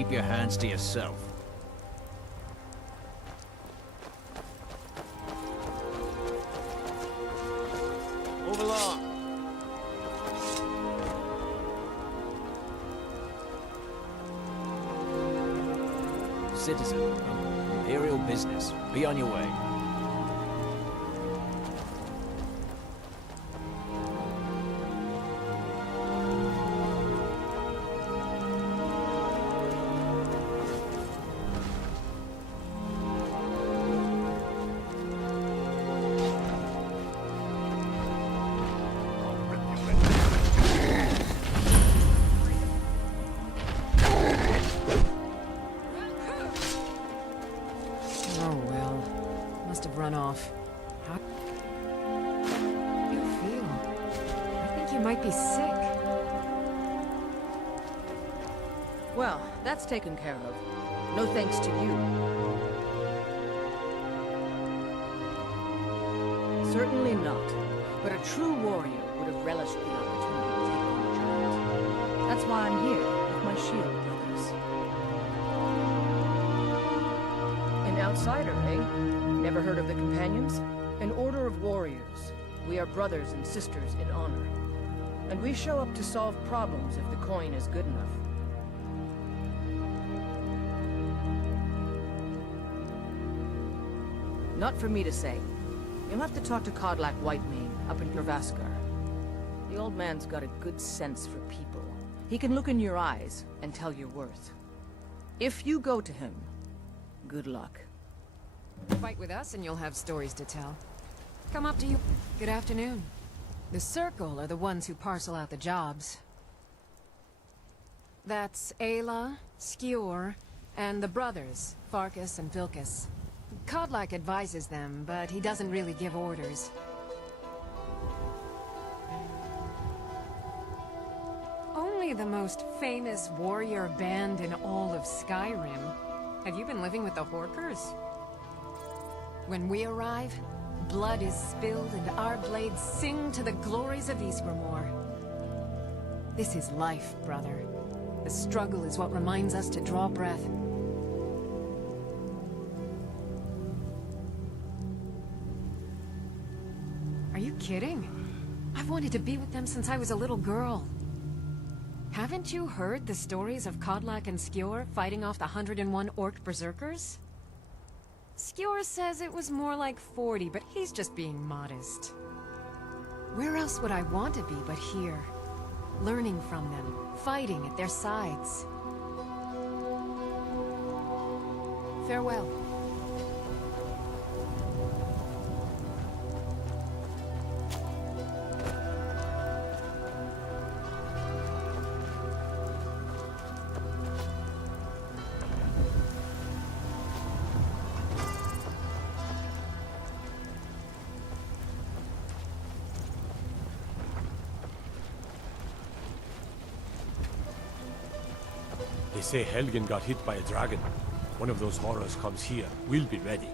keep your hands to yourself. Move along. Citizen, Imperial business. Be on your way. Run off. How do you feel? I think you might be sick. Well, that's taken care of. No thanks to you. Certainly not. But a true warrior would have relished the opportunity to take on a giant. That's why I'm here, with my shield brothers. An outsider, eh? Never heard of the Companions? An order of warriors. We are brothers and sisters in honor. And we show up to solve problems if the coin is good enough. Not for me to say. You'll have to talk to Kodlak Whitemane up in Gervaskar. The old man's got a good sense for people. He can look in your eyes and tell your worth. If you go to him, good luck. Fight with us and you'll have stories to tell. Come up to you. Good afternoon. The Circle are the ones who parcel out the jobs. That's Ayla, Steward, and the brothers, Farkas and Vilkas. Kodlak advises them, but he doesn't really give orders. Only the most famous warrior band in all of Skyrim. Have you been living with the Horkers? When we arrive, blood is spilled and our blades sing to the glories of Ysgramor. This is life, brother. The struggle is what reminds us to draw breath. Are you kidding? I've wanted to be with them since I was a little girl. Haven't you heard the stories of Kodlak and Steward fighting off the 101 Orc berserkers? Steward says it was more like 40, but he's just being modest. Where else would I want to be but here? Learning from them, fighting at their sides. Farewell. They say Helgen got hit by a dragon. One of those horrors comes here. We'll be ready.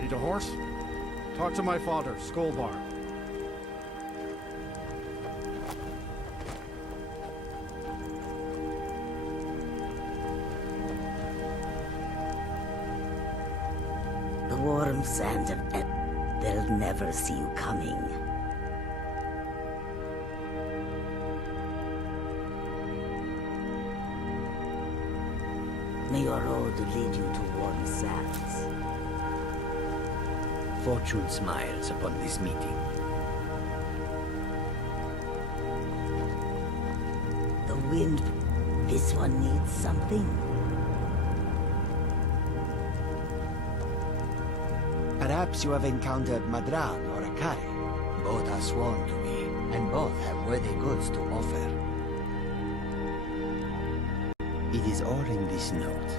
Need a horse? Talk to my father, Skolbar. The warm sands of they'll never see you coming. May your road lead you to warm sands. Fortune smiles upon this meeting. The wind... This one needs something. Perhaps you have encountered Madran or Akari. Both are sworn to me, and both have worthy goods to offer. It is all in this note.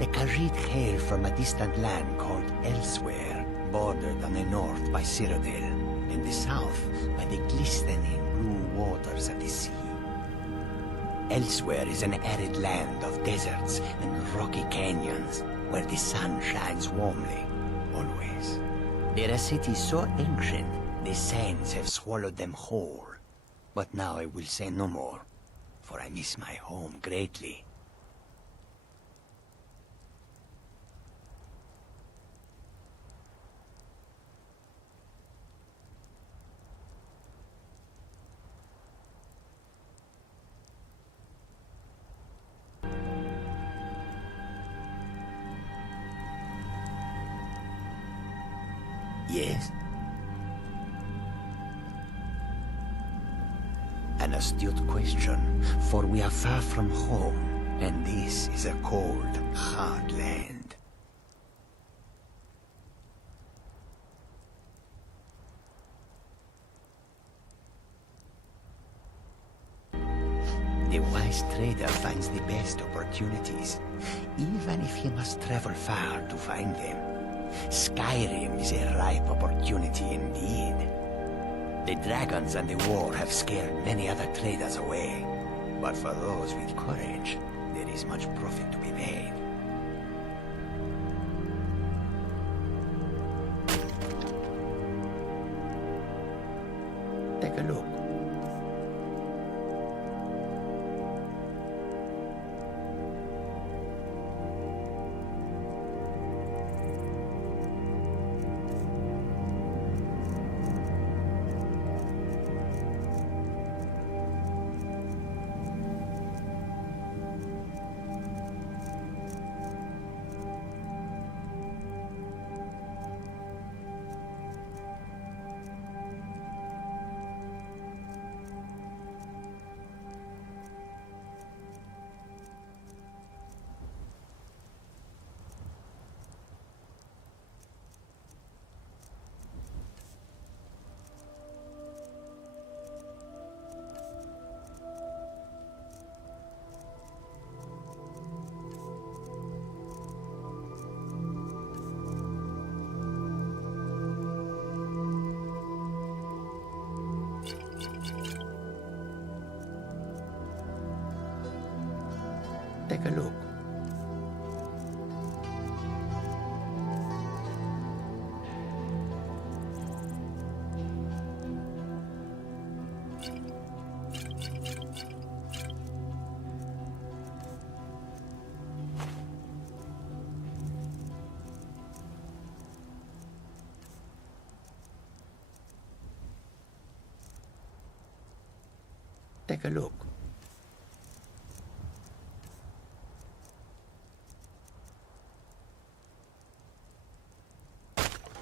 The Khajiit hail from a distant land called Elsewhere, bordered on the north by Cyrodiil, and the south by the glistening blue waters of the sea. Elsewhere is an arid land of deserts and rocky canyons, where the sun shines warmly, always. They're a city so ancient, the sands have swallowed them whole. But now I will say no more, for I miss my home greatly. Yes? An astute question, for we are far from home, and this is a cold, hard land. The wise trader finds the best opportunities, even if he must travel far to find them. Skyrim is a ripe opportunity indeed. The dragons and the war have scared many other traders away. But for those with courage, there is much profit to be made. Take a look. Take a look. Take a look.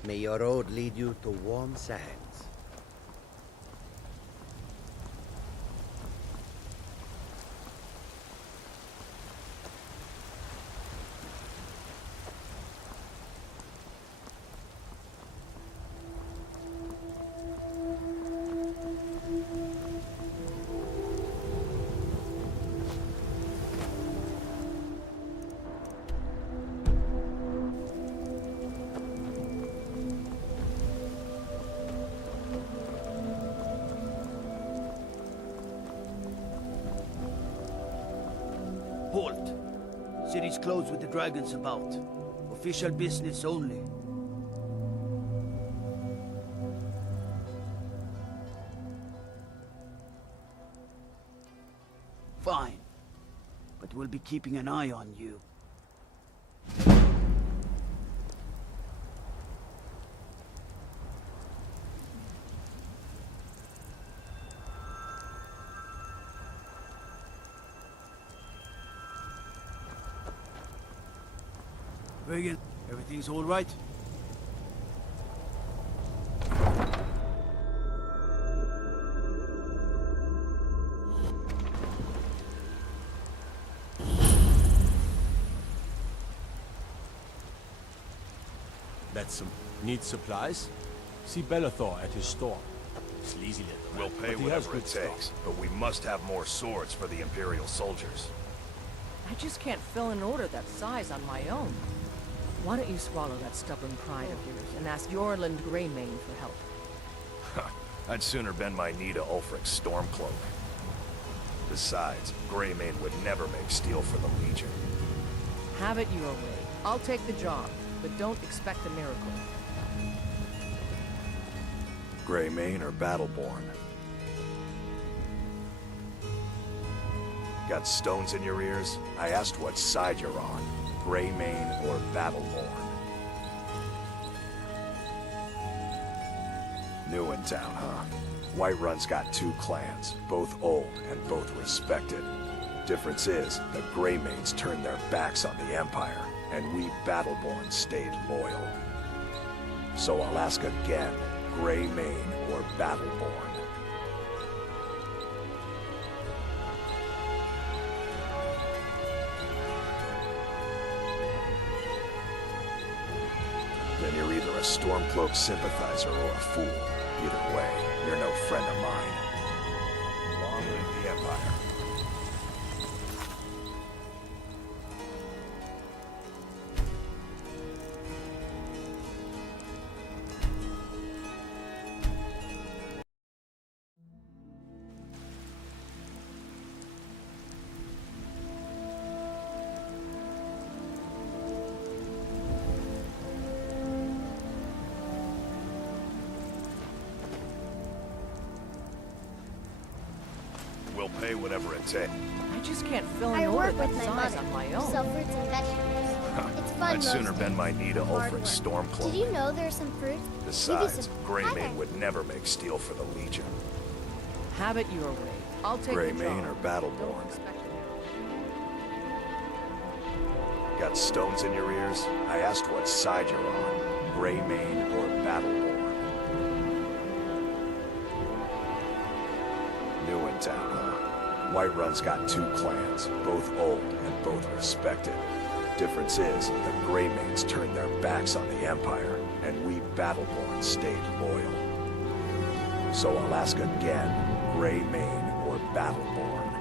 May your road lead you to warm sands. Halt! City's closed with the dragons about. Official business only. Fine. But we'll be keeping an eye on you. Regan, everything's all right? That's some... Need supplies? See Bellathor at his store. Sleazy little man, We'll pay but he has whatever it good stock. takes, but we must have more swords for the Imperial soldiers. I just can't fill an order that size on my own. Why don't you swallow that stubborn pride of yours and ask Yorland Greymane for help? I'd sooner bend my knee to Ulfric's Stormcloak. Besides, Greymane would never make steel for the Legion. Have it your way. I'll take the job, but don't expect a miracle. Greymane or Battleborn? Got stones in your ears? I asked what side you're on. Greymane or Battleborn? New in town, huh? Whiterun's got two clans, both old and both respected. Difference is, the Greymanes turned their backs on the Empire, and we Battleborn stayed loyal. So I'll ask again, Greymane or Battleborn? Then you're either a Stormcloak sympathizer or a fool. Either way, you're no friend of mine. Long live the Empire. We'll pay whatever it takes. I just can't fill an I order work that with my size mother. on my We own. sell fruits and vegetables. It's fun I'd sooner most bend my knee to hard Ulfric's work. Stormcloak. Did you know there's some fruit? Besides, Maybe some Greymane would never make steel for the Legion. Have it your way. I'll take the Greymane job. or Battleborn? Don't expect a miracle. Got stones in your ears? I asked what side you're on. Greymane or Battleborn? New in town, huh? Whiterun's got two clans, both old and both respected. Difference is, the Greymanes turned their backs on the Empire, and we Battleborn stayed loyal. So I'll ask again, Greymane or Battleborn?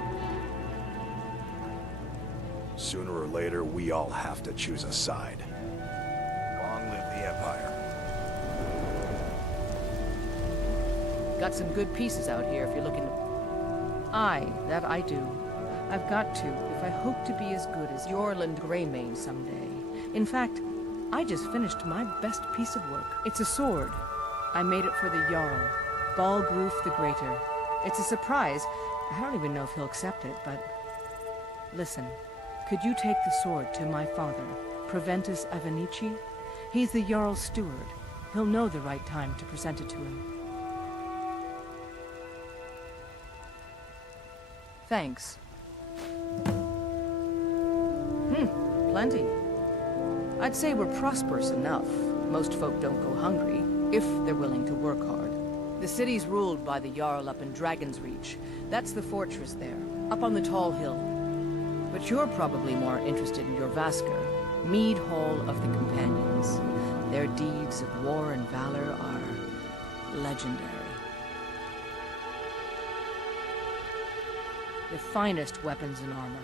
Sooner or later, we all have to choose a side. Long live the Empire. Got some good pieces out here if you're looking to... Aye, that I do. I've got to, if I hope to be as good as Yorland Greymane someday. In fact, I just finished my best piece of work. It's a sword. I made it for the Jarl, Balgruuf the Greater. It's a surprise. I don't even know if he'll accept it, but... Listen, could you take the sword to my father, Proventus Avenici? He's the Jarl's steward. He'll know the right time to present it to him. Thanks. Plenty. I'd say we're prosperous enough. Most folk don't go hungry, if they're willing to work hard. The city's ruled by the Jarl up in Dragon's Reach. That's the fortress there, up on the tall hill. But you're probably more interested in your Vasker, Mead Hall of the Companions. Their deeds of war and valor are legendary. The finest weapons and armor.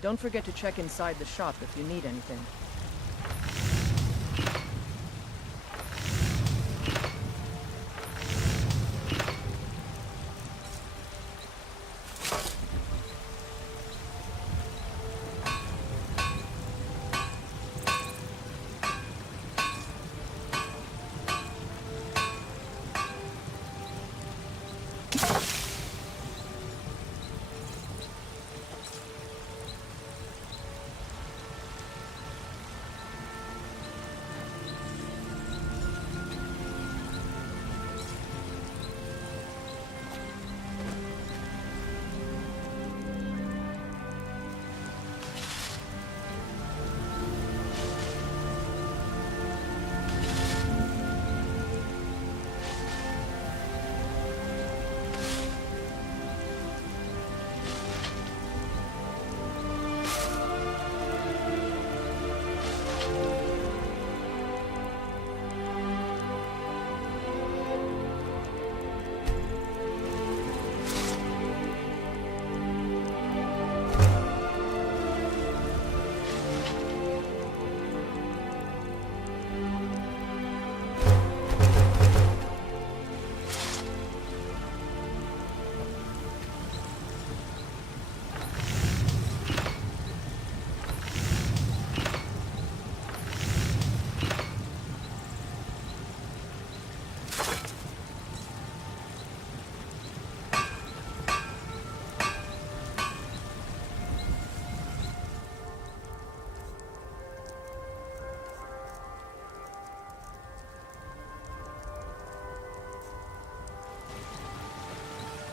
Don't forget to check inside the shop if you need anything.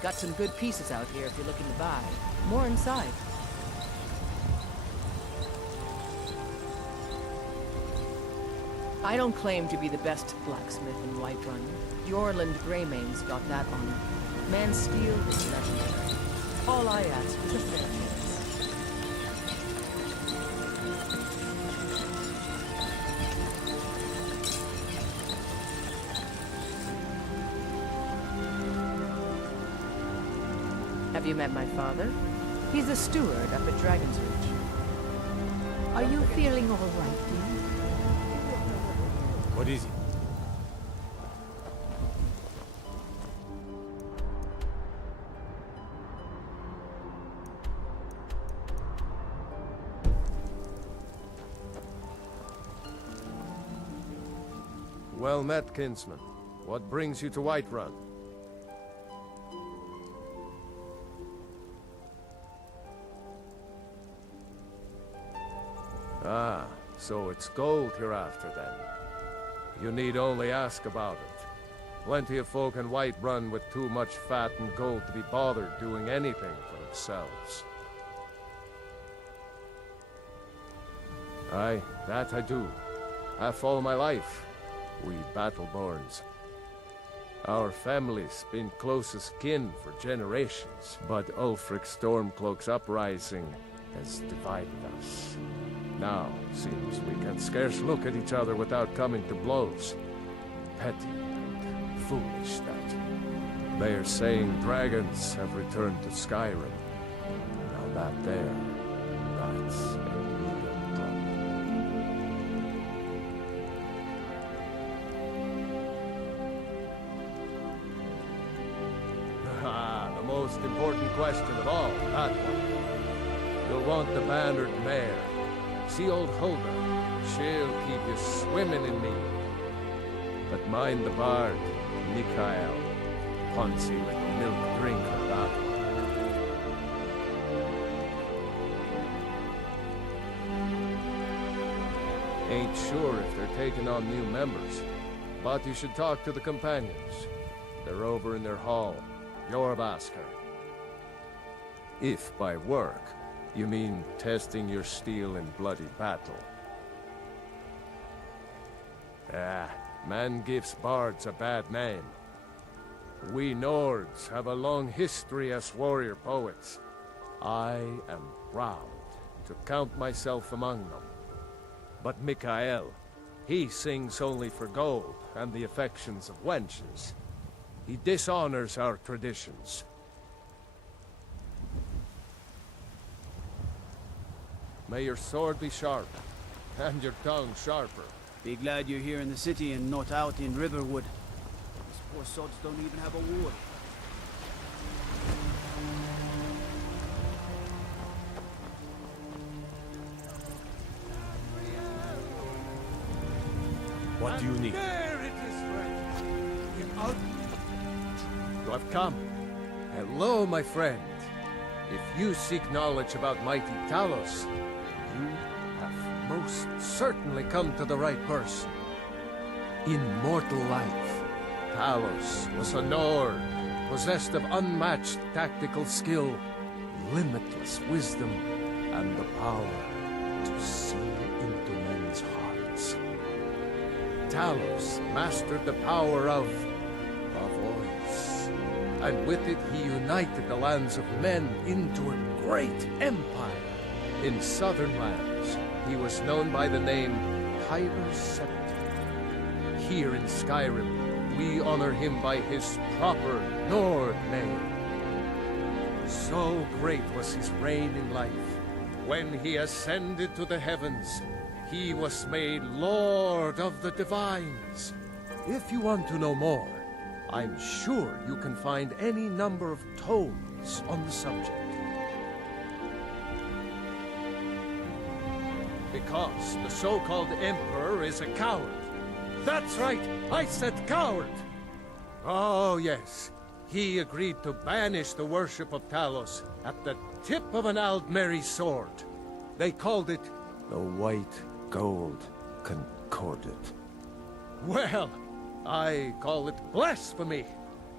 Got some good pieces out here if you're looking to buy. More inside. I don't claim to be the best blacksmith in Whiterun. Jorland Greymane's got that honor. Man's steel is legendary. All I ask is a fair chance. Have you met my father? He's a steward up at Dragon's Reach. Are you feeling all right, dear? What is it? Well met, kinsman. What brings you to Whiterun? Ah, so it's gold you're after then. You need only ask about it. Plenty of folk in Whiterun with too much fat and gold to be bothered doing anything for themselves. Aye, that I do. Half all my life, we Battleborns. Our family's been closest kin for generations, but Ulfric Stormcloak's uprising has divided us. Now, seems we can scarce look at each other without coming to blows. Petty and foolish, that. They are saying dragons have returned to Skyrim. Now that there, that's a real problem. Ah, the most important question of all, that one. You'll want the bannered mare. See old Hulda, she'll keep you swimming in me. But mind the bard, Mikael, Poncy little milk drinker, that one. Ain't sure if they're taking on new members, but you should talk to the companions. They're over in their hall, Jorbasker. If by work, you mean testing your steel in bloody battle. Ah, man gives bards a bad name. We Nords have a long history as warrior poets. I am proud to count myself among them. But Mikael, he sings only for gold and the affections of wenches. He dishonors our traditions. May your sword be sharp, and your tongue sharper. Be glad you're here in the city and not out in Riverwood. These poor sods don't even have a ward. What do you need? There it is, friend. You have come. Hello, my friend. If you seek knowledge about mighty Talos, you have most certainly come to the right person. In mortal life, Talos was a Nord, possessed of unmatched tactical skill, limitless wisdom, and the power to see into men's hearts. Talos mastered the power of a voice, and with it he united the lands of men into a great empire. In southern lands, he was known by the name Scepter. Here in Skyrim, we honor him by his proper Nord name. So great was his reign in life. When he ascended to the heavens, he was made Lord of the Divines. If you want to know more, I'm sure you can find any number of tomes on the subject. Because the so-called Emperor is a coward. That's right, I said coward! Oh yes, he agreed to banish the worship of Talos at the tip of an Aldmeri sword. They called it The White Gold Concordat. Well, I call it blasphemy.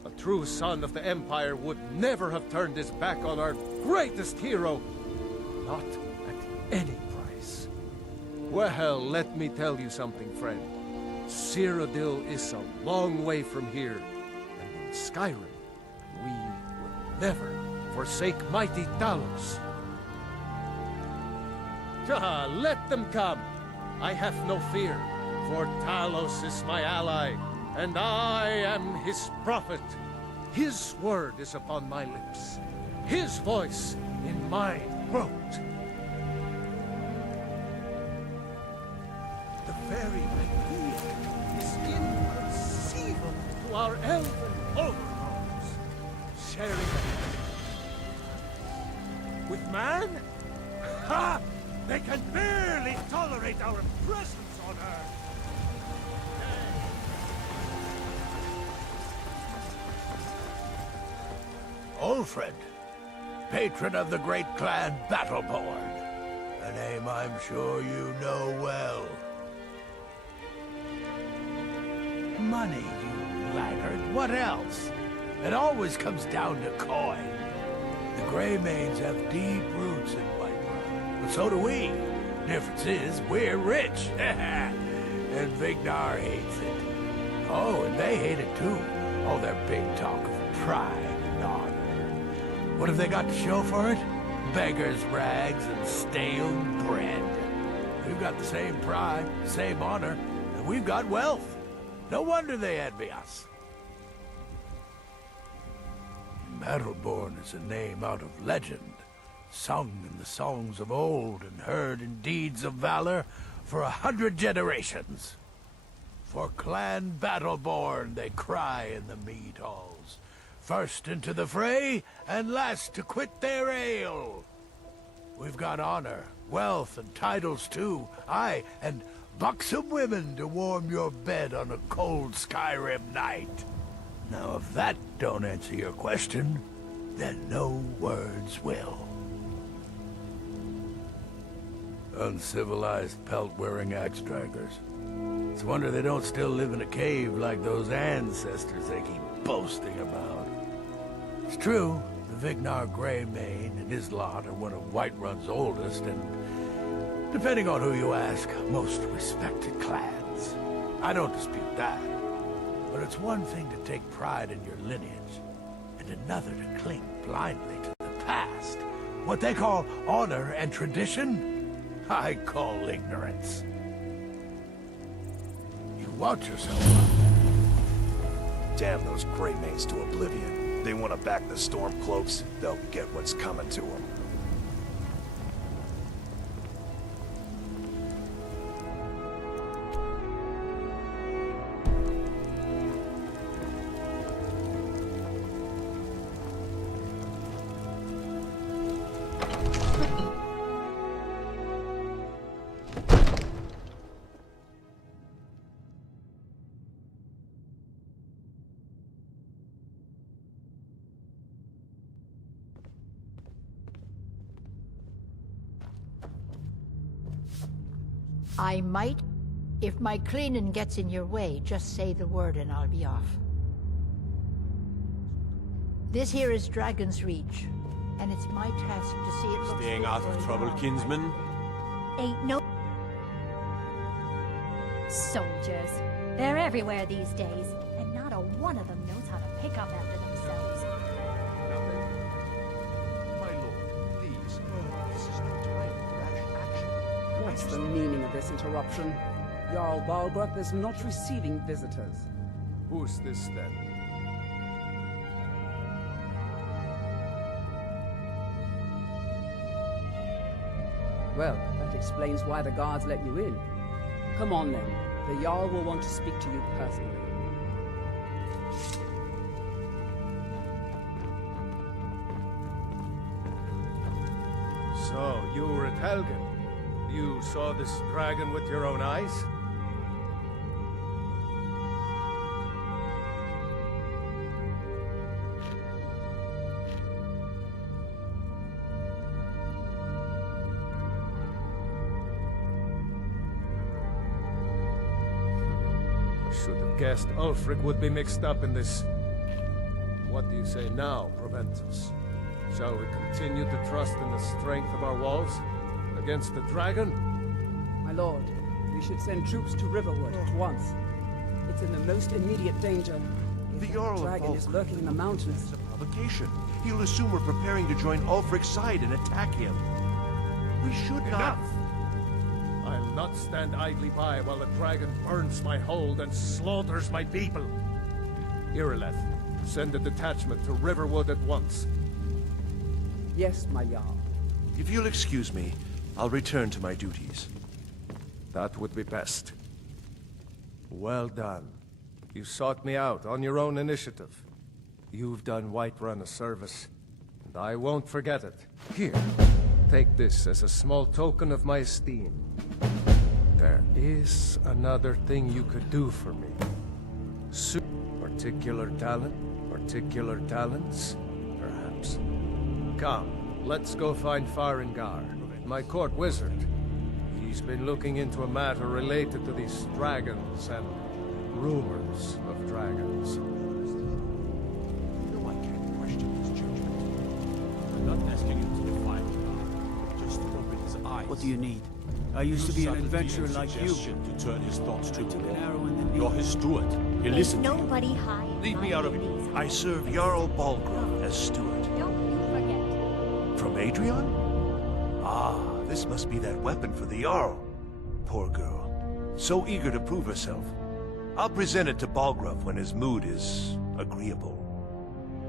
A true son of the Empire would never have turned his back on our greatest hero. Not at any price. Well, let me tell you something, friend. Cyrodiil is a long way from here, and in Skyrim, we will never forsake mighty Talos. Ah, let them come. I have no fear, for Talos is my ally, and I am his prophet. His word is upon my lips, his voice in my throat. The very idea is inconceivable to our elven overlords. Sharing with man? Ha! They can barely tolerate our presence on Earth. Ulfred, patron of the great clan Battleborn. A name I'm sure you know well. Money, you laggard. What else? It always comes down to coin. The Greymanes have deep roots in Whiterun, but so do we. Difference is, we're rich. And Vignar hates it. Oh, and they hate it too. All their big talk of pride and honor. What have they got to show for it? Beggars' rags and stale bread. We've got the same pride, the same honor, and we've got wealth. No wonder they envy us. Battleborn is a name out of legend, sung in the songs of old and heard in deeds of valor for 100 generations. For Clan Battleborn they cry in the mead halls, first into the fray and last to quit their ale. We've got honor, wealth, and titles too, aye, and buxom women to warm your bed on a cold Skyrim night. Now, if that don't answer your question, then no words will. Uncivilized pelt-wearing axe-draggers. It's a wonder they don't still live in a cave like those ancestors they keep boasting about. It's true, the Vignar Greymane and his lot are one of Whiterun's oldest and, depending on who you ask, most respected clans. I don't dispute that. But it's one thing to take pride in your lineage, and another to cling blindly to the past. What they call honor and tradition, I call ignorance. You watch yourself out there. Damn those Greymanes to oblivion. They want to back the Stormcloaks, they'll get what's coming to them. I might. If my cleaning gets in your way, just say the word and I'll be off. This here is Dragon's Reach, and it's my task to see it looks Staying good out for of a trouble, while. kinsman? Ain't no... Soldiers. They're everywhere these days, and not a one of them knows how to pick up after themselves. My lord, please. This is no time for rash action. What's the meaning of this interruption? Jarl Balgruuf is not receiving visitors. Who's this then? Well, that explains why the guards let you in. Come on then. The Jarl will want to speak to you personally. So, you were at Helgen. You saw this dragon with your own eyes? Should have guessed Ulfric would be mixed up in this. What do you say now, Proventus? Shall we continue to trust in the strength of our walls? Against the dragon? My lord, we should send troops to Riverwood at once. It's in the most immediate danger. The Jarl of dragon is Balgruuf lurking in the mountains. is a provocation. He'll assume we're preparing to join Ulfric's side and attack him. We should not... Enough! I'll not stand idly by while the dragon burns my hold and slaughters my people. Irileth, send a detachment to Riverwood at once. Yes, my Jarl. If you'll excuse me, I'll return to my duties. That would be best. Well done. You sought me out on your own initiative. You've done Whiterun a service, and I won't forget it. Here, take this as a small token of my esteem. There is another thing you could do for me. Particular talents, perhaps. Come, let's go find Farengar, my court wizard. He's been looking into a matter related to these dragons and rumors of dragons. No, I can't question his judgment. I'm not asking him to defy me. Just open his eyes. What do you need? I used to be an Subtlety adventurer and like you. suggestion to turn his thoughts to. I took an arrow in the knee. You're his steward. He'll Ain't listen to you. nobody high. Leave me out of it. I serve Jarl Balgruuf as steward. Don't you forget. From Adrian? Ah, this must be that weapon for the Jarl. Poor girl. So eager to prove herself. I'll present it to Balgruuf when his mood is agreeable.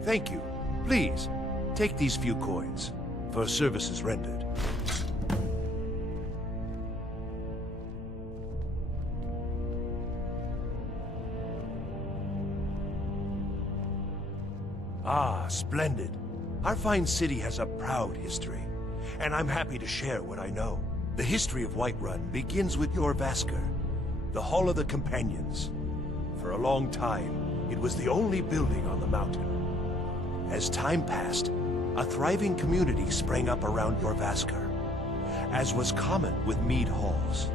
Thank you. Please, take these few coins for services rendered. Ah, splendid. Our fine city has a proud history, and I'm happy to share what I know. The history of Whiterun begins with Jorrvaskr, the Hall of the Companions. For a long time, it was the only building on the mountain. As time passed, a thriving community sprang up around Jorrvaskr, as was common with mead halls.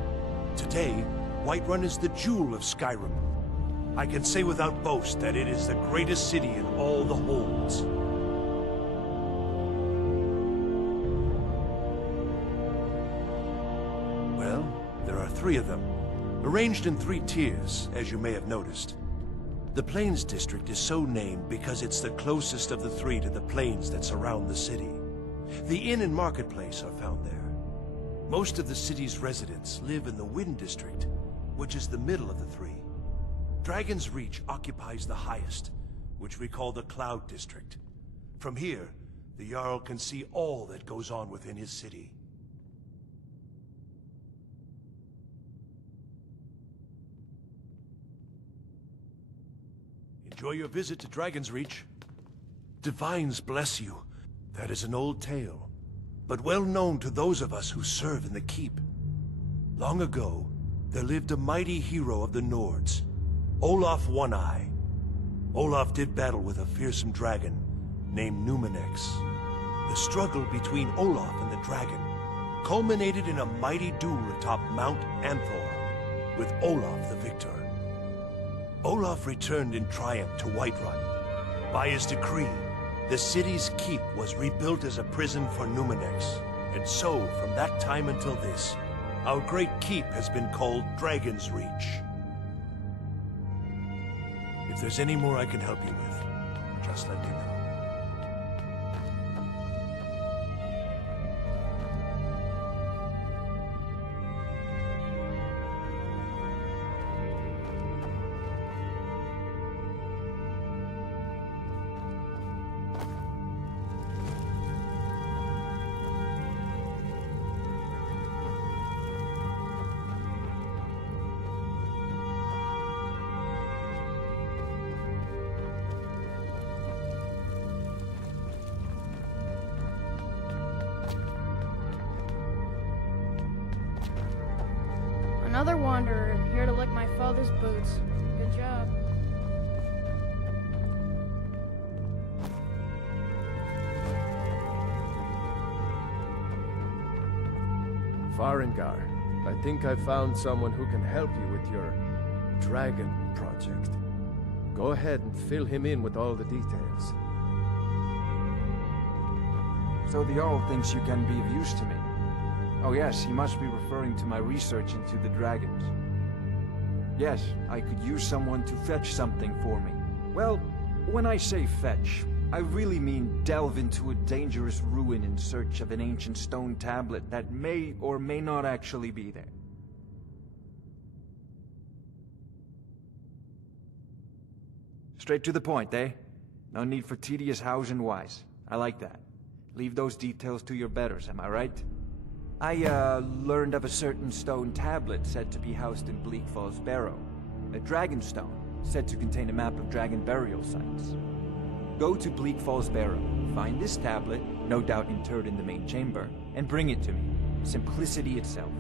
Today, Whiterun is the jewel of Skyrim. I can say without boast that it is the greatest city in all the holds. Well, there are 3 of them, arranged in 3 tiers, as you may have noticed. The Plains District is so named because it's the closest of the 3 to the plains that surround the city. The inn and marketplace are found there. Most of the city's residents live in the Wind District, which is the middle of the 3. Dragon's Reach occupies the highest, which we call the Cloud District. From here, the Jarl can see all that goes on within his city. Enjoy your visit to Dragon's Reach. Divines bless you. That is an old tale, but well known to those of us who serve in the Keep. Long ago, there lived a mighty hero of the Nords, Olaf One-Eye. Olaf did battle with a fearsome dragon named Numenex. The struggle between Olaf and the dragon culminated in a mighty duel atop Mount Anthor, with Olaf the victor. Olaf returned in triumph to Whiterun. By his decree, the city's keep was rebuilt as a prison for Numinex, and so, from that time until this, our great keep has been called Dragon's Reach. If there's any more I can help you with, just let me know. Another wanderer, here to lick my father's boots. Good job. Farengar, I think I found someone who can help you with your dragon project. Go ahead and fill him in with all the details. So the Jarl thinks you can be of use to me. Oh yes, he must be referring to my research into the dragons. Yes, I could use someone to fetch something for me. Well, when I say fetch, I really mean delve into a dangerous ruin in search of an ancient stone tablet that may or may not actually be there. Straight to the point, eh? No need for tedious hows and whys. I like that. Leave those details to your betters, am I right? I, learned of a certain stone tablet said to be housed in Bleak Falls Barrow. A dragon stone, said to contain a map of dragon burial sites. Go to Bleak Falls Barrow, find this tablet, no doubt interred in the main chamber, and bring it to me. Simplicity itself.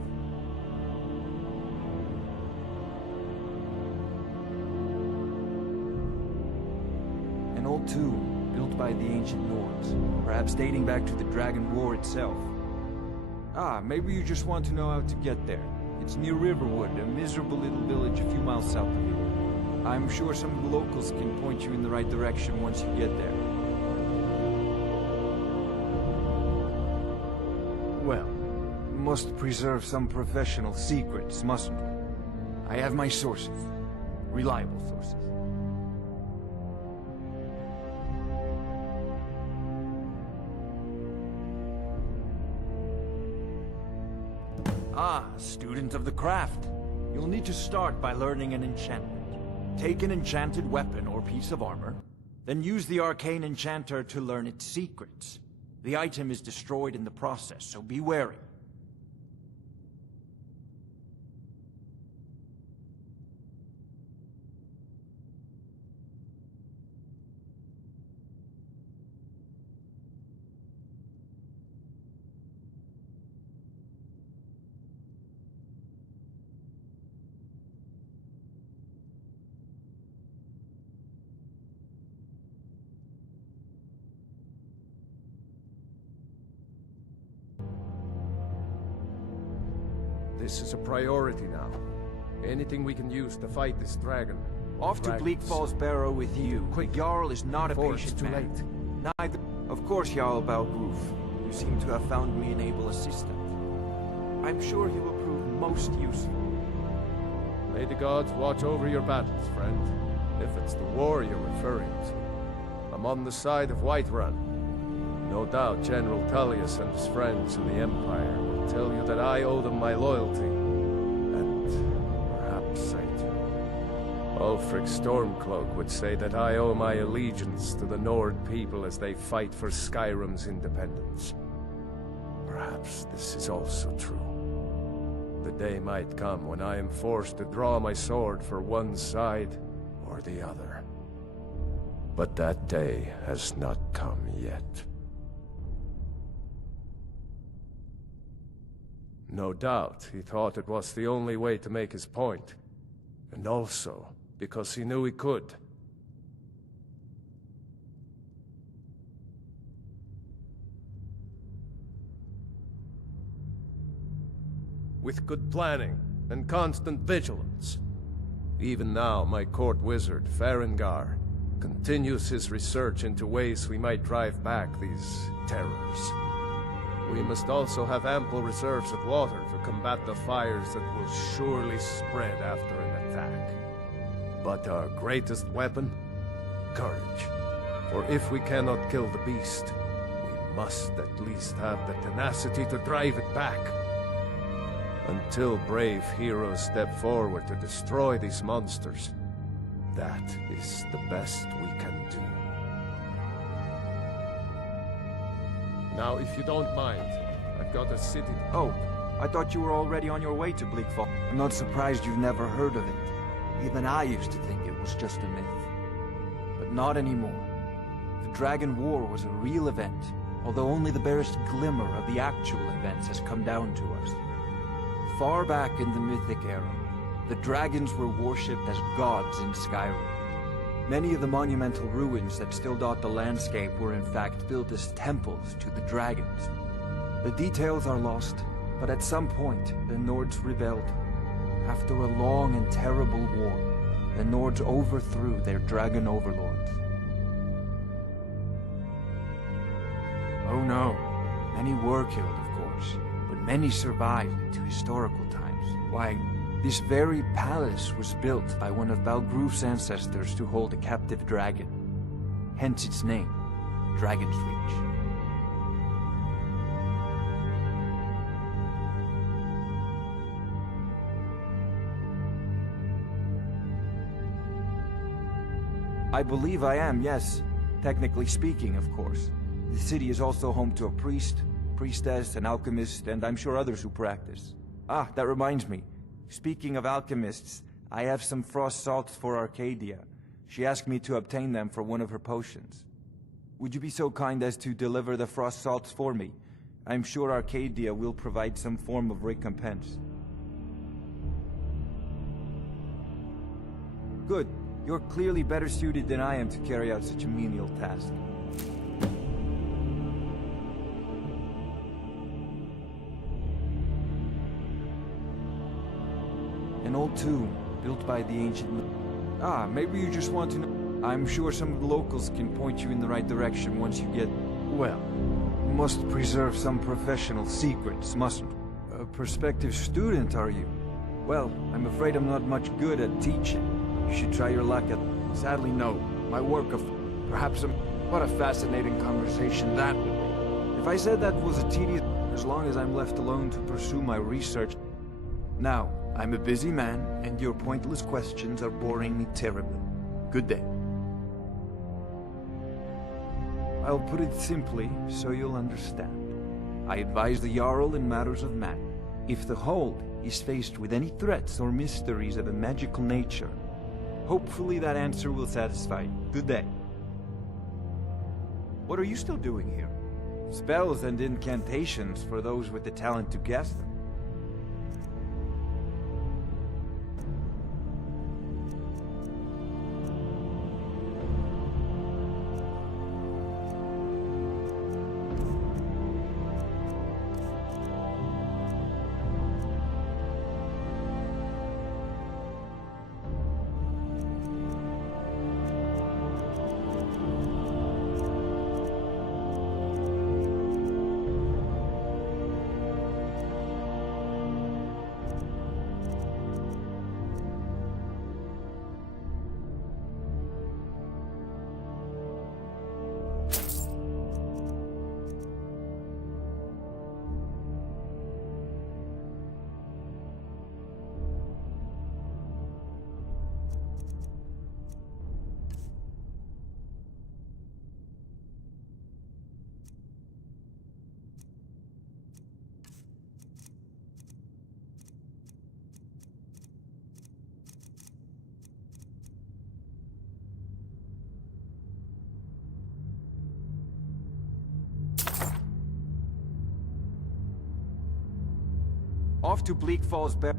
An old tomb, built by the ancient Nords, perhaps dating back to the Dragon War itself. Ah, maybe you just want to know how to get there. It's near Riverwood, a miserable little village a few miles south of here. I'm sure some of the locals can point you in the right direction once you get there. Well, must preserve some professional secrets, mustn't we? I have my sources. Reliable sources. Ah, student of the craft. You'll need to start by learning an enchantment. Take an enchanted weapon or piece of armor, then use the arcane enchanter to learn its secrets. The item is destroyed in the process, so be wary. This is a priority now. Anything we can use to fight this dragon. Off to Bleak Falls Barrow with you. Quick, Jarl is not a patient too man. late. Neither. Of course, Jarl Balgruuf. You seem to have found me an able assistant. I'm sure he will prove most useful. May the gods watch over your battles, friend. If it's the war you're referring to. I'm on the side of Whiterun. No doubt General Tullius and his friends in the Empire will tell you that I owe them my loyalty. And perhaps I do. Ulfric Stormcloak would say that I owe my allegiance to the Nord people as they fight for Skyrim's independence. Perhaps this is also true. The day might come when I am forced to draw my sword for one side or the other. But that day has not come yet. No doubt he thought it was the only way to make his point. And also because he knew he could. with good planning and constant vigilance. Even now, my court wizard, Farengar, continues his research into ways we might drive back these terrors. We must also have ample reserves of water to combat the fires that will surely spread after an attack. But our greatest weapon? Courage. For if we cannot kill the beast, we must at least have the tenacity to drive it back. Until brave heroes step forward to destroy these monsters, that is the best we can do. Now, if you don't mind, I've got a city to... Oh, I thought you were already on your way to Bleakfall. I'm not surprised you've never heard of it. Even I used to think it was just a myth. But not anymore. The Dragon War was a real event, although only the barest glimmer of the actual events has come down to us. Far back in the Mythic era, the dragons were worshipped as gods in Skyrim. Many of the monumental ruins that still dot the landscape were in fact built as temples to the dragons. The details are lost, but at some point, the Nords rebelled. After a long and terrible war, the Nords overthrew their dragon overlords. Oh no, many were killed, of course, but many survived into historical times. Why, this very palace was built by one of Balgruuf's ancestors to hold a captive dragon. Hence its name, Dragon's Reach. I believe I am, yes. Technically speaking, of course. The city is also home to a priest, priestess, an alchemist, and I'm sure others who practice. Ah, that reminds me. Speaking of alchemists, I have some frost salts for Arcadia. She asked me to obtain them for one of her potions. Would you be so kind as to deliver the frost salts for me? I'm sure Arcadia will provide some form of recompense. Good. You're clearly better suited than I am to carry out such a menial task. An old tomb, built by the ancient... Ah, maybe you just want to know... I'm sure some of the locals can point you in the right direction once you get... Well, must preserve some professional secrets, mustn't we? A prospective student, are you? Well, I'm afraid I'm not much good at teaching. You should try your luck at... Sadly, no. My work of... Perhaps a... What a fascinating conversation that would be. If I said that was a tedious... As long as I'm left alone to pursue my research... Now, I'm a busy man, and your pointless questions are boring me terribly. Good day. I'll put it simply, so you'll understand. I advise the Jarl in matters of Mare. If the Hold is faced with any threats or mysteries of a magical nature, hopefully that answer will satisfy you. Good day. What are you still doing here? Spells and incantations for those with the talent to guess them. Off to Bleak Falls Bear.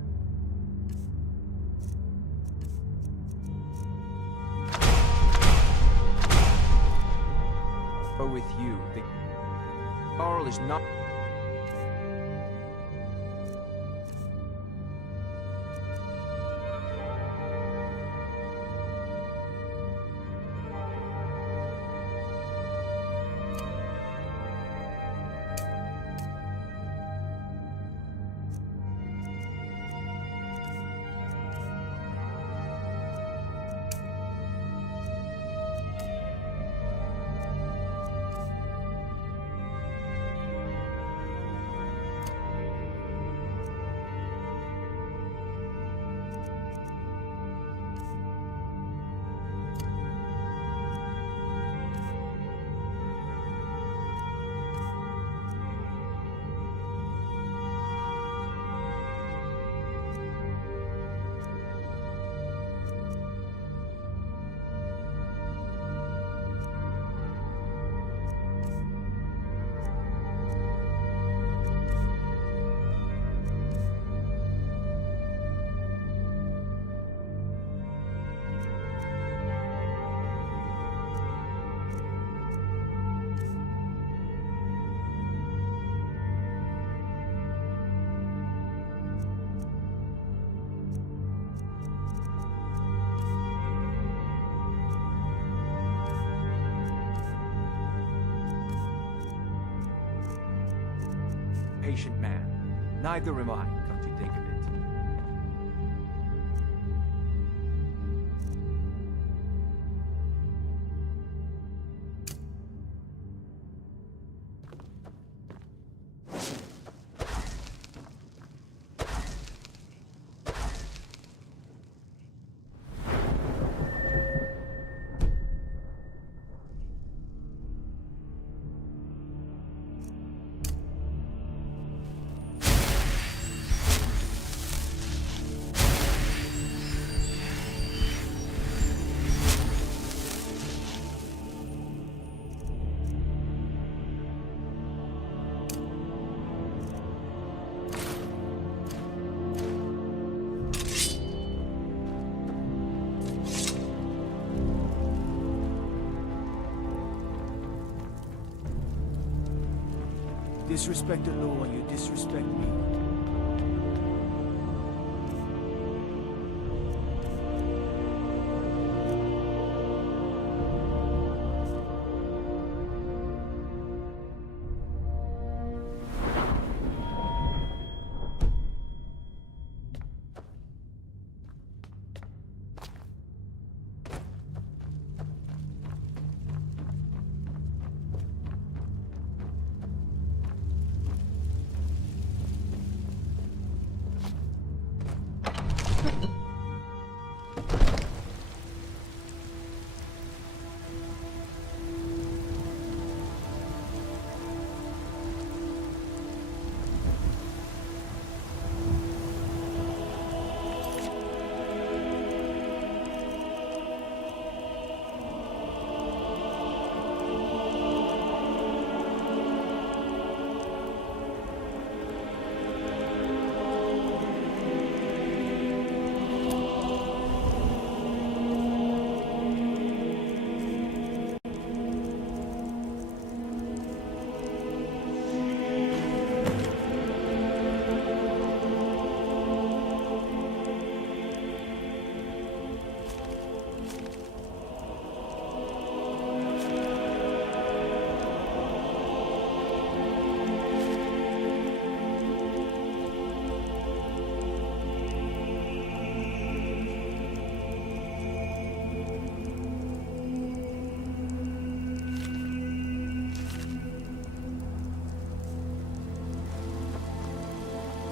With you, the Jarl is not... patient man. Neither am I, come to think of it. Disrespect the law, you disrespect me.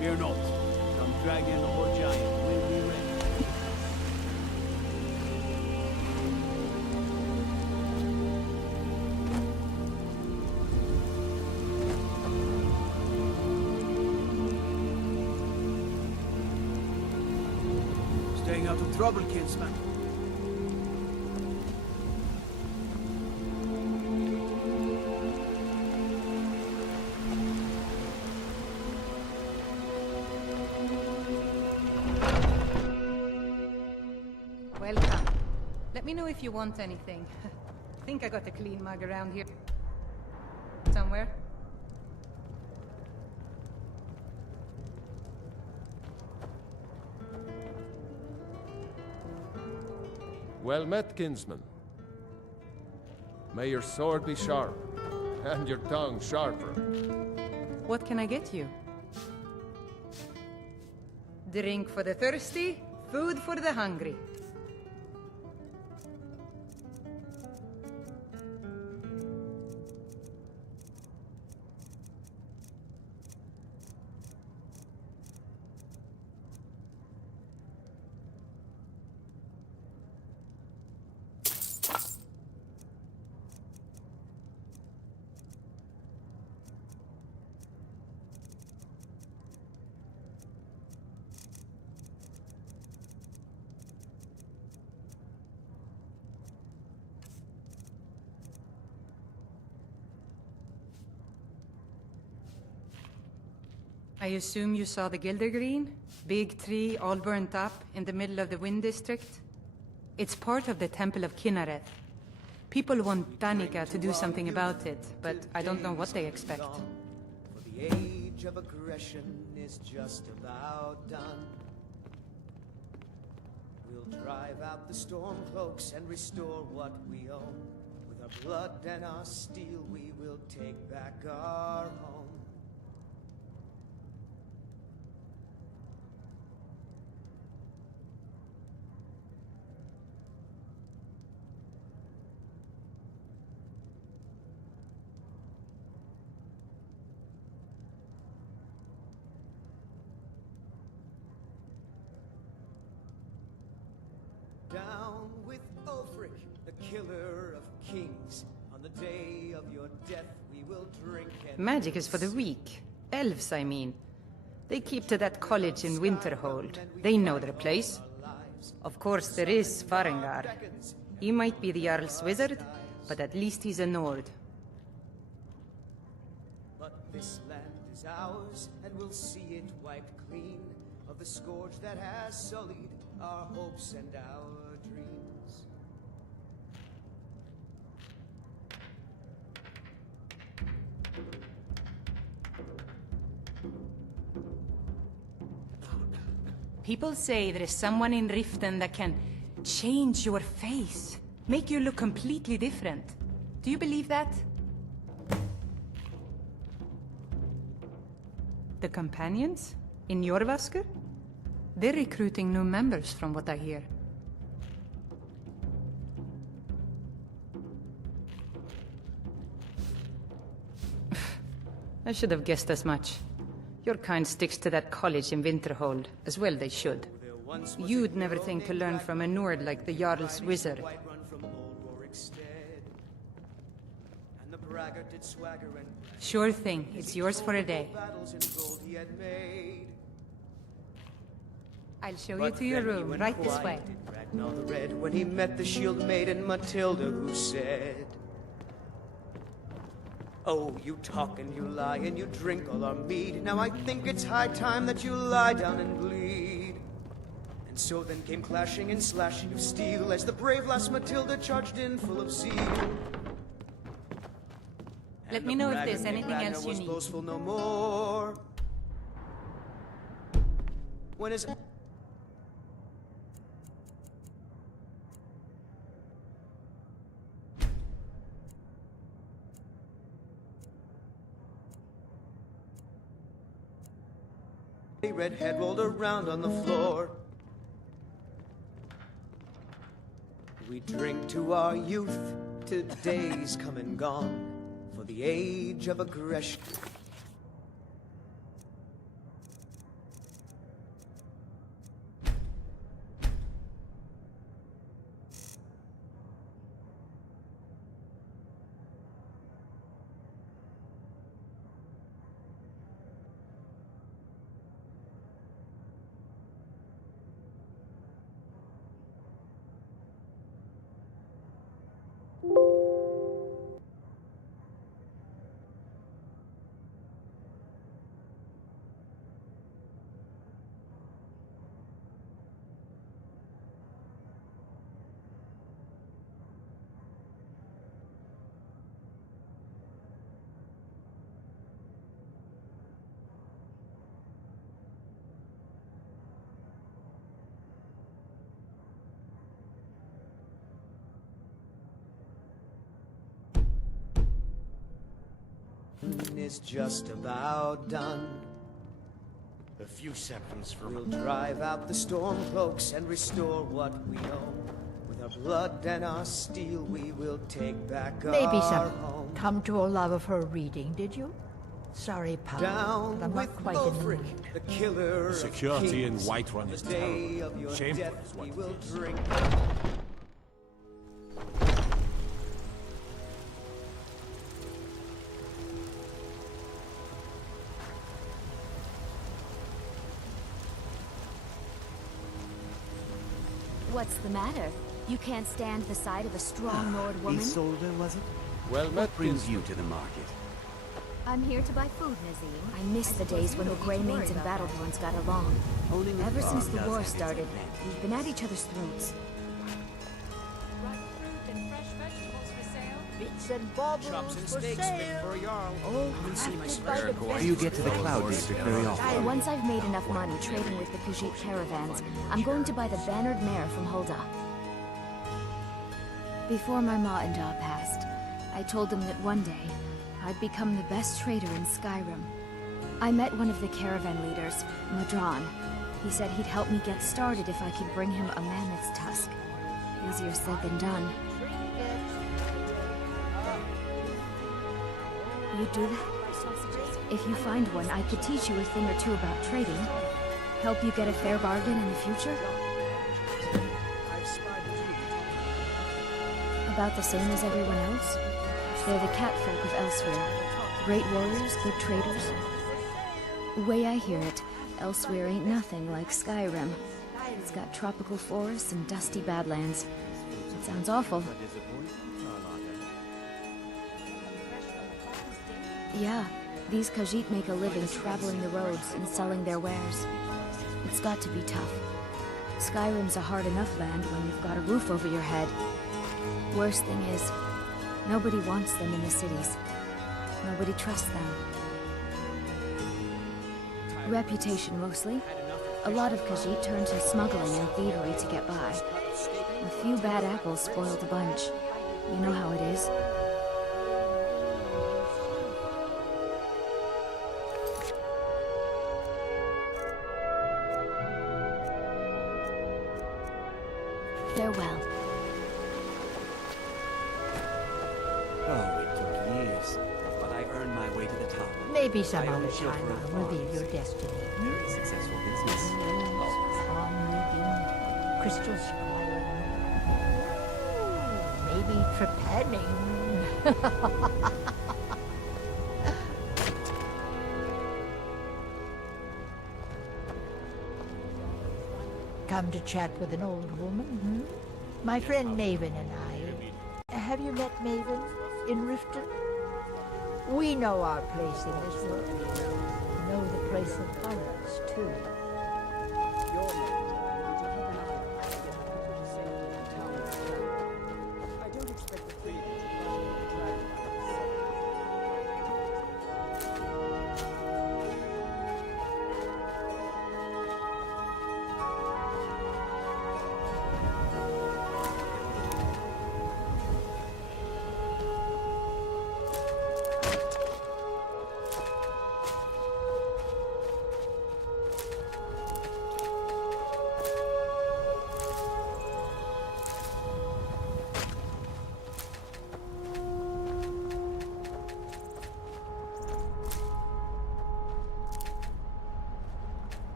Fear not. Come dragon or giant when we ready. Staying out of trouble, kinsman. Welcome. Let me know if you want anything. I think I got a clean mug around here. Somewhere. Well met, kinsman. May your sword be sharp, and your tongue sharper. What can I get you? Drink for the thirsty, food for the hungry. I assume you saw the Gildergreen? Big tree, all burnt up, in the middle of the Wind District? It's part of the Temple of Kinnareth. People want Danica to do something about it, but I don't know what they expect. For the age of aggression is just about done. We'll drive out the Stormcloaks and restore what we own. With our blood and our steel, we will take back our home. Down with Ulfric, the killer of kings. On the day of your death, we will drink and Magic is for the weak. Elves, I mean. They keep to that college in Winterhold. They know their place. Of course, there is Farengar. He might be the Jarl's wizard, but at least he's a Nord. But this land is ours, and we'll see it wiped clean of the scourge that has sullied our hopes and our dreams. People say there is someone in Riften that can change your face, make you look completely different. Do you believe that? The companions? In Jorvaskr? They're recruiting new members from what I hear. I should have guessed as much. Your kind sticks to that college in Winterhold, as well they should. You'd never think to learn from a Nord like the Jarl's wizard. Sure thing, it's yours for a day. I'll show you to your room, right this way. Ragnar the Red, when he met the shield maiden Matilda, who said, "Oh, you talk and you lie and you drink all our mead. Now I think it's high time that you lie down and bleed." And so then came clashing and slashing of steel as the brave lass Matilda charged in full of zeal. Let me know if there's anything else you need. Boastful no more. When his red head rolled around on the floor. We drink to our youth, to days come and gone, for the age of aggression. Is just about done. A few seconds for We'll drive out the storm cloaks and restore what we own. With our blood and our steel, we will take back Maybe our some home. come to a love of her reading, did you? Sorry, pal. Down but I'm with not quite in the Ulfric, mood. the killer Security in of kings. Whiterun is The day terrible. of your Shameful death, is what we it will is. drink. What's the matter? You can't stand the sight of a strong Nord woman? Isolde, was it? Well met, What brings you to the market? I'm here to buy food, Nazim. I miss the days when the Greymaids and Battleborns got along. Ever since the war started, we've been at each other's throats. Bits and baubles Chops and for steaks sale. fit for a Jarl. Oh, Come and see my crafted by the special best. Do you get to the Cloud District very often? Once I've made enough money trading with the Khajiit caravans, I'm going to buy the bannered mare from Hulda. Before my ma and Da passed, I told them that one day, I'd become the best trader in Skyrim. I met one of the caravan leaders, Madron. He said he'd help me get started if I could bring him a mammoth's tusk. Easier said than done. You'd do that? If you find one, I could teach you a thing or two about trading. Help you get a fair bargain in the future? about the same as everyone else. They're the catfolk of Elsewhere. Great warriors, good traders. The way I hear it, Elsewhere ain't nothing like Skyrim. It's got tropical forests and dusty badlands. It sounds awful. Yeah, these Khajiit make a living traveling the roads and selling their wares. It's got to be tough. Skyrim's a hard enough land when you've got a roof over your head. Worst thing is, nobody wants them in the cities. Nobody trusts them. Reputation, mostly. A lot of Khajiit turn to smuggling and thievery to get by. A few bad apples spoil the bunch. You know how it is. Farewell. Oh, it took years, but I earned my way to the top. Maybe some I other own Shield time for I'll reveal your destiny. Very successful business. Crystal scrying. Maybe trepanning. Come to chat with an old woman, hmm? My friend Maven and I. Have you met Maven in Riften? We know our place in this world. We know the place of others, too.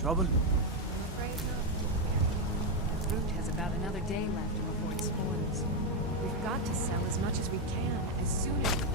Trouble? Fruit has about another day left before it spoils. We've got to sell as much as we can, as soon as we can.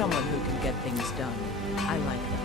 Someone who can get things done. I like that.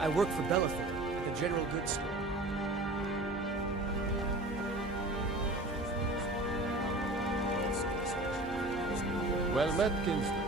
I work for Bellathor at the general goods store. Well met, Kinsman.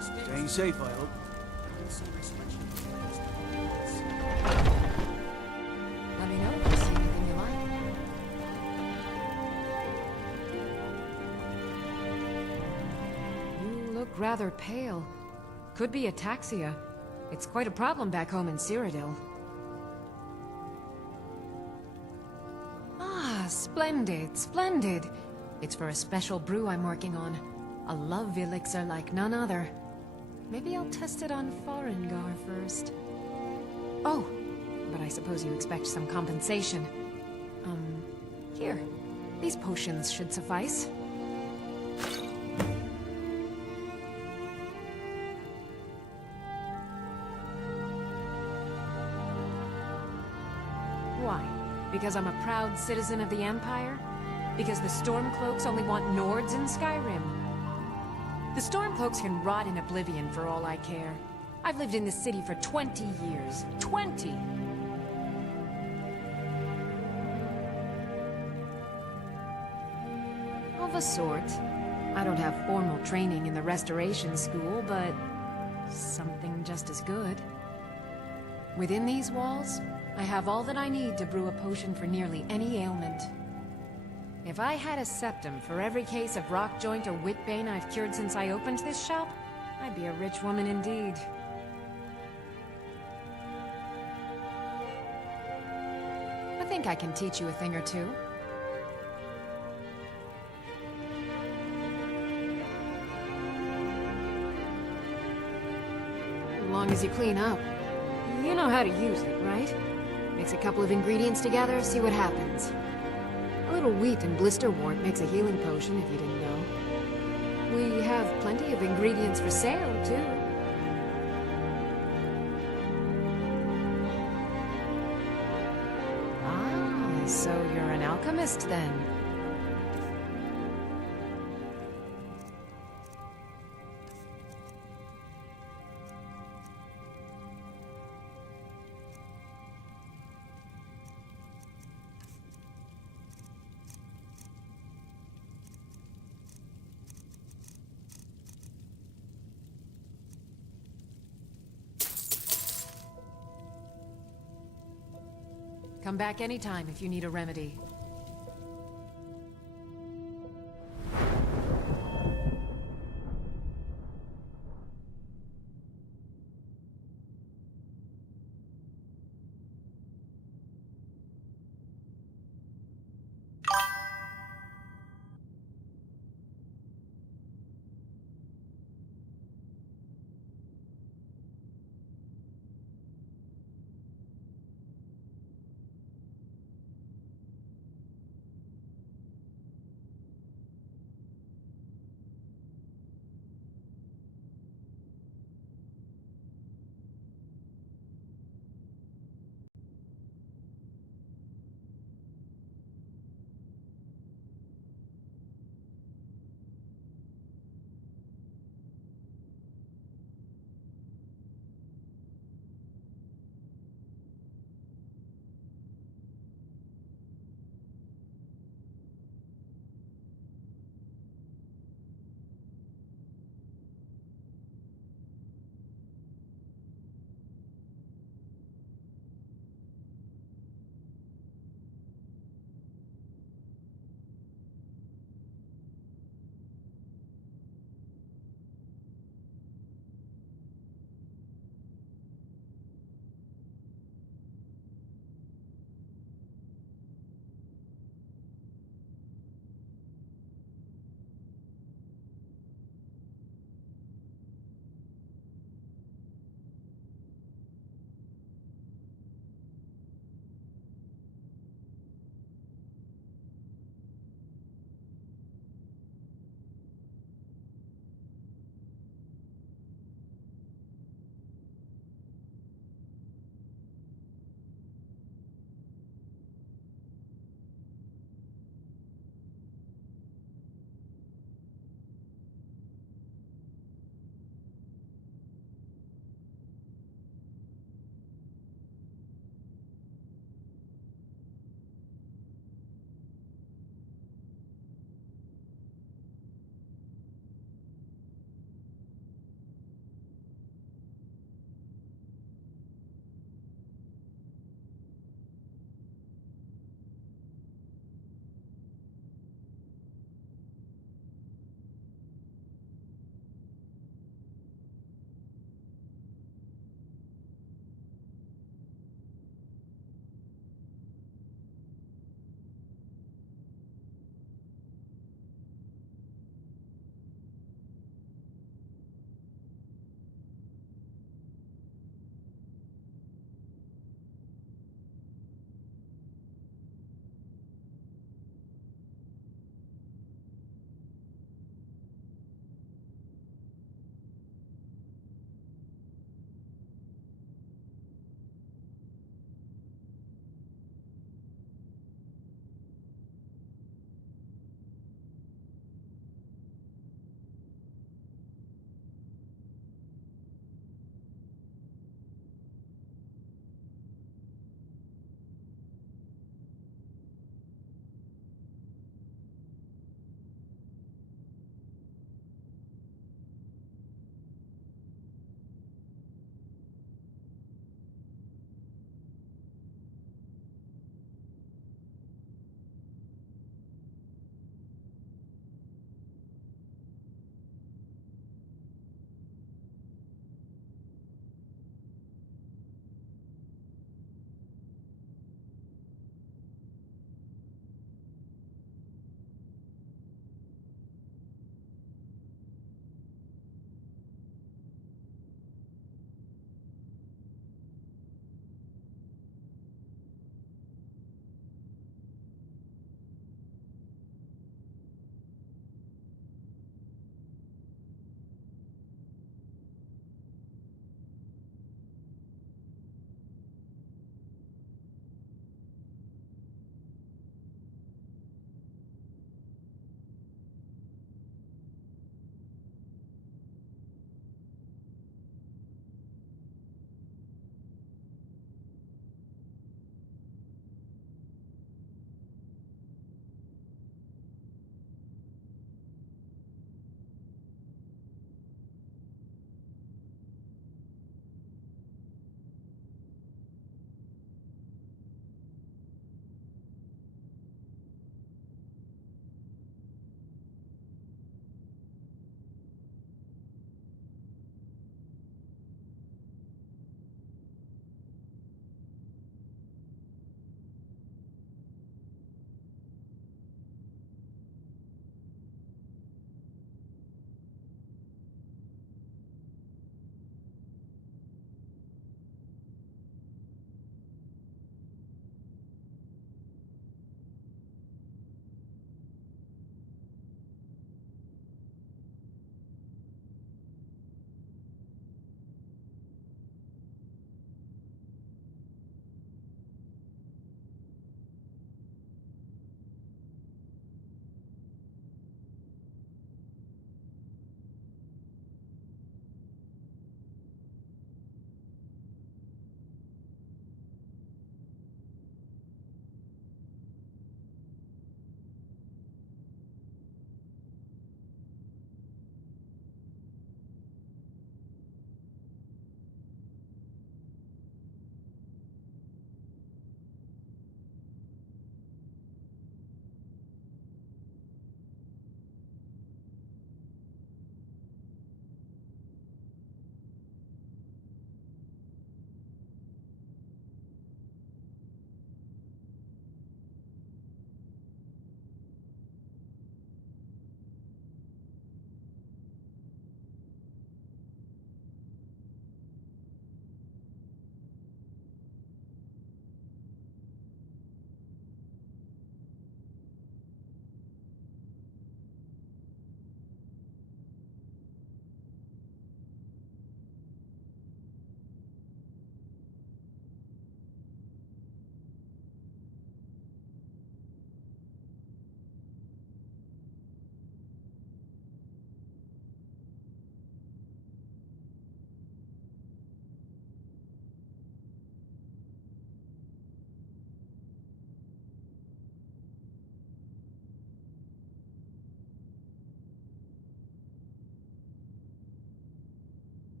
Staying safe, I hope. Let me know if you see anything you like. You look rather pale. Could be ataxia. It's quite a problem back home in Cyrodiil. Ah, splendid, splendid. It's for a special brew I'm working on. A love elixir like none other. Maybe I'll test it on Farengar first. Oh, but I suppose you expect some compensation. Here. These potions should suffice. Why? Because I'm a proud citizen of the Empire? Because the Stormcloaks only want Nords in Skyrim? The Stormcloaks can rot in oblivion for all I care. I've lived in this city for 20 years. 20! Of a sort. I don't have formal training in the Restoration School, but something just as good. Within these walls, I have all that I need to brew a potion for nearly any ailment. If I had a septum for every case of rock joint or whitbane I've cured since I opened this shop, I'd be a rich woman indeed. I think I can teach you a thing or two. As long as you clean up. You know how to use it, right? Mix a couple of ingredients together, see what happens. A little wheat and blisterwort makes a healing potion, if you didn't know. We have plenty of ingredients for sale, too. Ah, so you're an alchemist, then. Come back anytime if you need a remedy.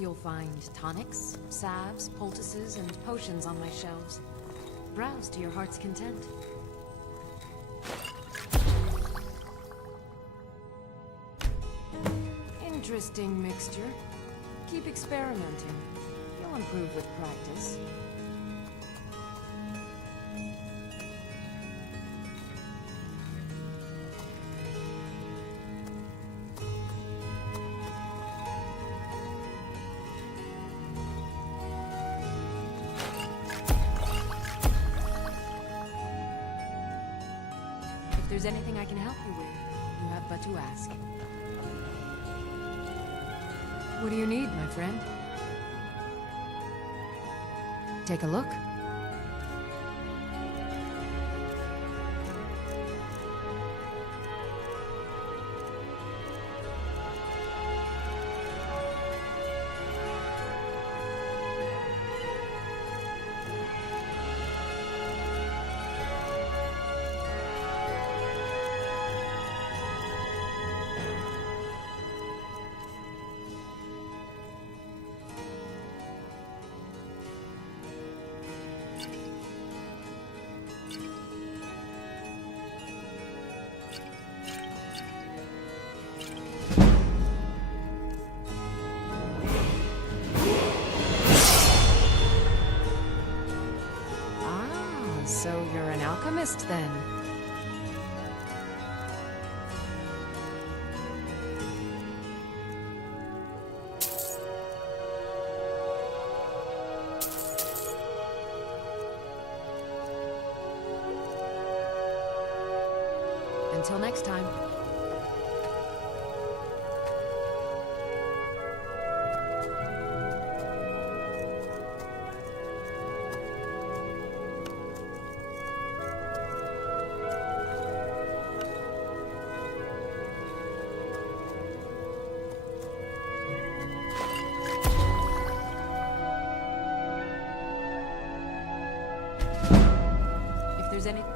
You'll find tonics, salves, poultices, and potions on my shelves. Browse to your heart's content. Interesting mixture. Keep experimenting. You'll improve with practice. If there's anything I can help you with, you have but to ask. What do you need, my friend? Take a look. So you're an alchemist, then? Until next time. If there's anything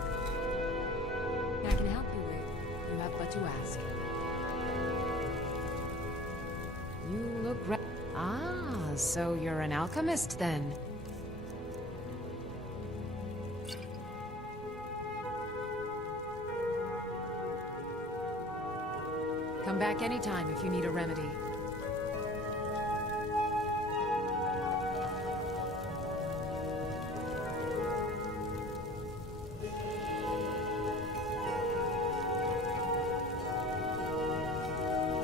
I can help you with, you have but to ask. You look so you're an alchemist, then? Come back anytime if you need a remedy.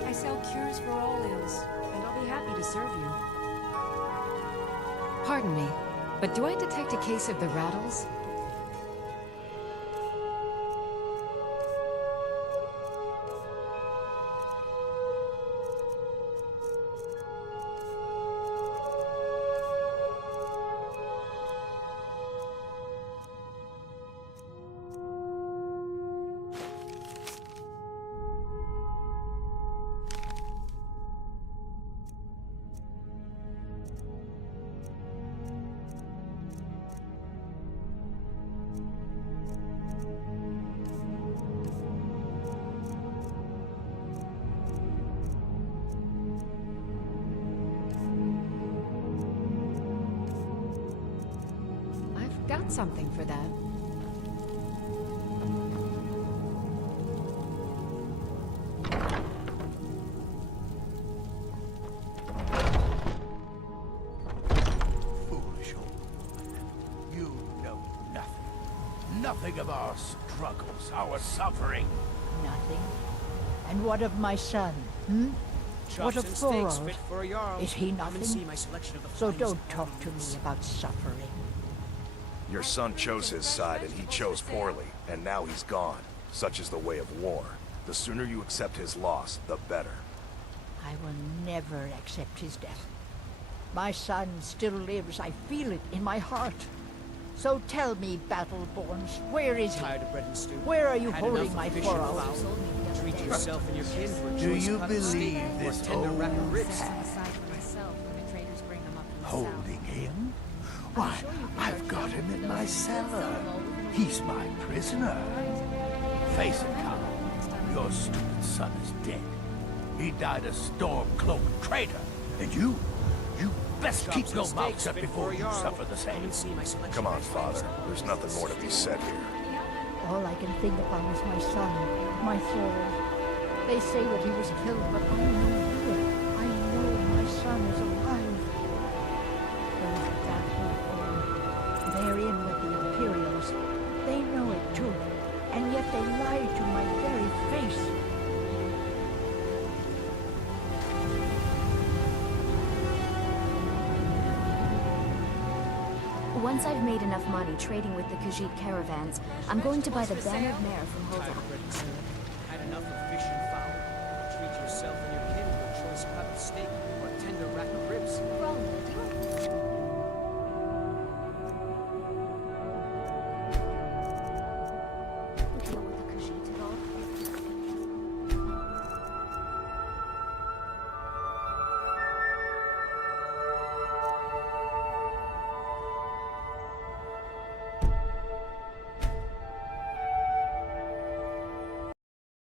I sell cures for all ills, and I'll be happy to serve you. Pardon me, but do I detect a case of the rattles? Got something for that. Foolish old woman. You know nothing. Nothing of our struggles, our suffering. Nothing. And what of my son, hmm? What of Thorald? Is he nothing? So don't talk to me about suffering. Your son chose his side, and he chose poorly, and now he's gone. Such is the way of war. The sooner you accept his loss, the better. I will never accept his death. My son still lives. I feel it in my heart. So tell me, Battleborns, where is he? Where are you holding my Thorald? Treat yourself and your kin to a Do choice you cut of steak believe or this tender rack of old ribs? Holding him? Why, I've got him in my cellar. He's my prisoner. Face it, Carl. Your stupid son is dead. He died a storm-cloaked traitor. And you You best keep your mouth shut before you suffer the same. Come on, Father. There's nothing more to be said here. All I can think about is my son, my soul. They say that he was killed, but I know it. I know my son is alive. Those bastard they're in with the Imperials. They know it too, and yet they lie to my very face. Once I've made enough money trading with the Khajiit caravans, I'm going to buy the bannered mare from Hova.